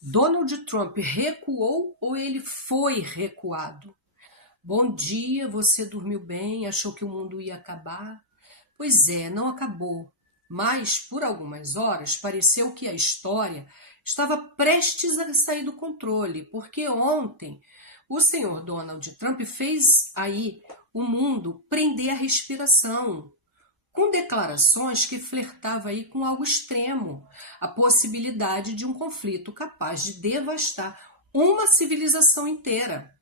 Donald Trump recuou ou ele foi recuado? Bom dia, você dormiu bem? Achou que o mundo ia acabar? Pois é, não acabou. Mas, por algumas horas, pareceu que a história estava prestes a sair do controle, porque ontem o senhor Donald Trump fez aí o mundo prender a respiração, com declarações que flertava aí com algo extremo, a possibilidade de um conflito capaz de devastar uma civilização inteira.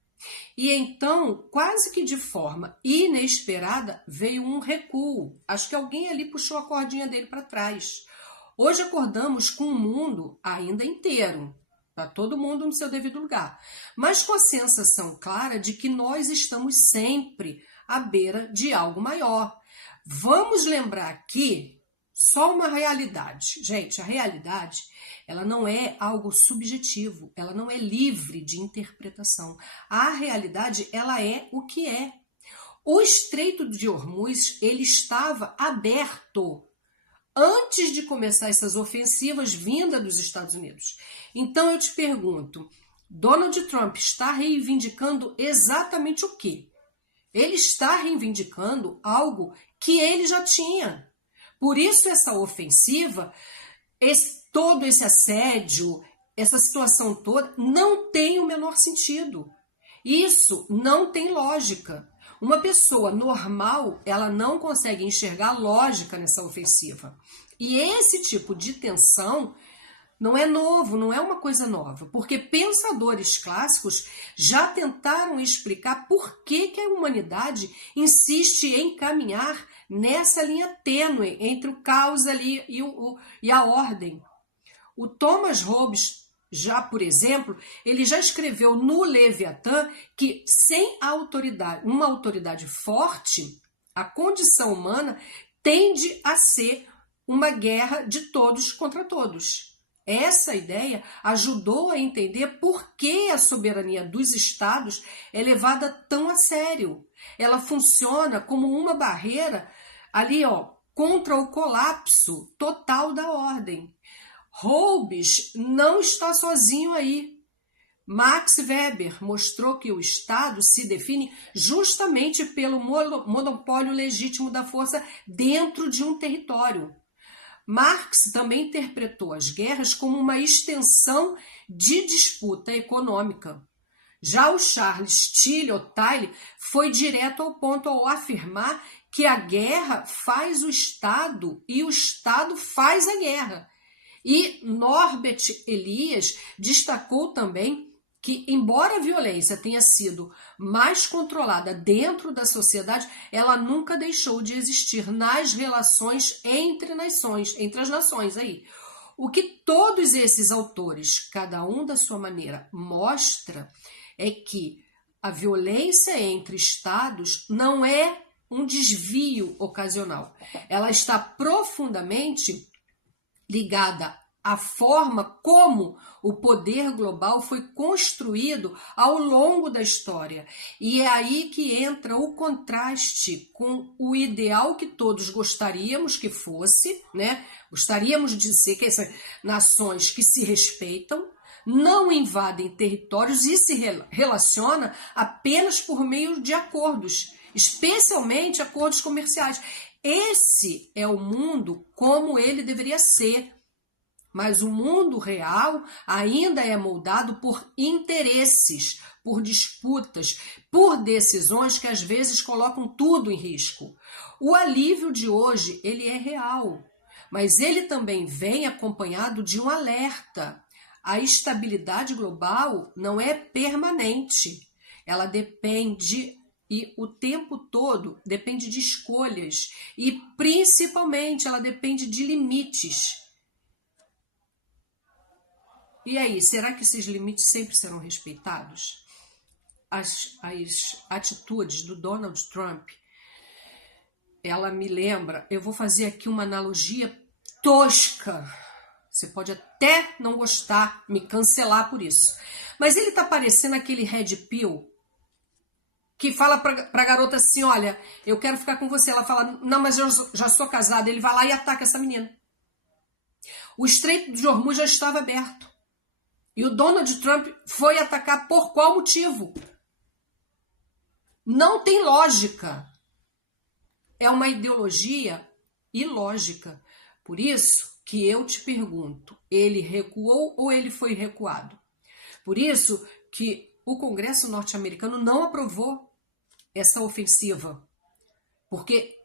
E então, quase que de forma inesperada, veio um recuo. Acho que alguém ali puxou a cordinha dele para trás. Hoje acordamos com o mundo ainda inteiro, para todo mundo no seu devido lugar, mas com a sensação clara de que nós estamos sempre à beira de algo maior. Vamos lembrar aqui só uma realidade. Gente, a realidade, ela não é algo subjetivo, ela não é livre de interpretação. A realidade, ela é o que é. O Estreito de Hormuz, ele estava aberto antes de começar essas ofensivas vindas dos Estados Unidos. Então eu te pergunto, Donald Trump está reivindicando exatamente o quê? Ele está reivindicando algo que ele já tinha. Por isso essa ofensiva, todo esse assédio, essa situação toda, não tem o menor sentido. Isso não tem lógica. Uma pessoa normal, ela não consegue enxergar lógica nessa ofensiva. E esse tipo de tensão não é novo, não é uma coisa nova, porque pensadores clássicos já tentaram explicar por que a humanidade insiste em caminhar nessa linha tênue entre o caos ali e a ordem. O Thomas Hobbes, já por exemplo, ele já escreveu no Leviatã que sem a autoridade, uma autoridade forte, a condição humana tende a ser uma guerra de todos contra todos. Essa ideia ajudou a entender por que a soberania dos estados é levada tão a sério. Ela funciona como uma barreira ali, contra o colapso total da ordem. Hobbes não está sozinho aí. Max Weber mostrou que o Estado se define justamente pelo monopólio legítimo da força dentro de um território. Marx também interpretou as guerras como uma extensão de disputa econômica. Já o Charles Tilly foi direto ao ponto ao afirmar que a guerra faz o Estado e o Estado faz a guerra. E Norbert Elias destacou também que, embora a violência tenha sido mais controlada dentro da sociedade, ela nunca deixou de existir nas relações entre as nações aí. O que todos esses autores, cada um da sua maneira, mostra é que a violência entre estados não é um desvio ocasional. Ela está profundamente ligada à forma como o poder global foi construído ao longo da história. E é aí que entra o contraste com o ideal que todos gostaríamos que fosse, né? Gostaríamos de dizer que essas nações que se respeitam, não invadem territórios e se relacionam apenas por meio de acordos, especialmente acordos comerciais. Esse é o mundo como ele deveria ser. Mas o mundo real ainda é moldado por interesses, por disputas, por decisões que às vezes colocam tudo em risco. O alívio de hoje, ele é real, mas ele também vem acompanhado de um alerta. A estabilidade global não é permanente. Ela depende e o tempo todo depende de escolhas e principalmente ela depende de limites. E aí, será que esses limites sempre serão respeitados? As atitudes do Donald Trump, ela me lembra, eu vou fazer aqui uma analogia tosca. Você pode até não gostar, me cancelar por isso. Mas ele tá parecendo aquele Red Pill que fala pra garota assim, olha, eu quero ficar com você. Ela fala, não, mas eu já sou casada. Ele vai lá e ataca essa menina. O Estreito de Hormuz já estava aberto. E o Donald Trump foi atacar por qual motivo? Não tem lógica. É uma ideologia ilógica. Por isso que eu te pergunto, ele recuou ou ele foi recuado? Por isso que o Congresso norte-americano não aprovou essa ofensiva. Porque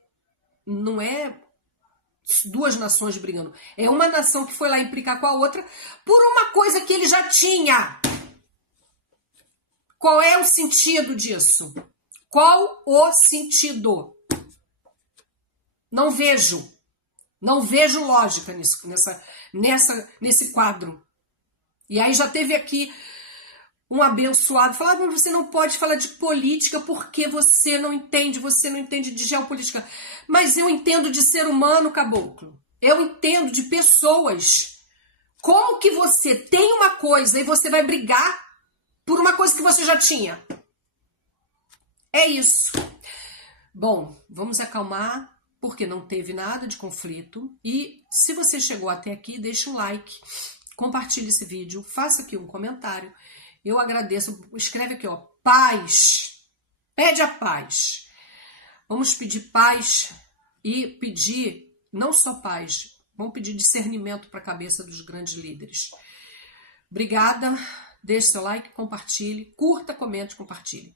não é duas nações brigando. É uma nação que foi lá implicar com a outra por uma coisa que ele já tinha. Qual é o sentido disso? Qual o sentido? Não vejo. Não vejo lógica nesse quadro. E aí já teve aqui um abençoado falar, mas você não pode falar de política porque você não entende de geopolítica. Mas eu entendo de ser humano, caboclo. Eu entendo de pessoas. Como que você tem uma coisa e você vai brigar por uma coisa que você já tinha? É isso. Bom, vamos acalmar, porque não teve nada de conflito. E se você chegou até aqui, deixa um like, compartilhe esse vídeo, faça aqui um comentário. Eu agradeço. Escreve aqui, ó, paz. Pede a paz. Vamos pedir paz e pedir, não só paz, vamos pedir discernimento para a cabeça dos grandes líderes. Obrigada. Deixe seu like, compartilhe, curta, comente, compartilhe.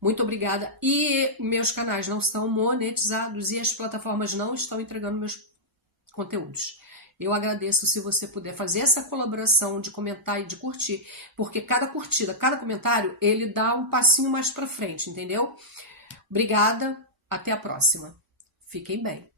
Muito obrigada. E meus canais não são monetizados e as plataformas não estão entregando meus conteúdos. Eu agradeço se você puder fazer essa colaboração de comentar e de curtir, porque cada curtida, cada comentário, ele dá um passinho mais para frente, entendeu? Obrigada, até a próxima. Fiquem bem.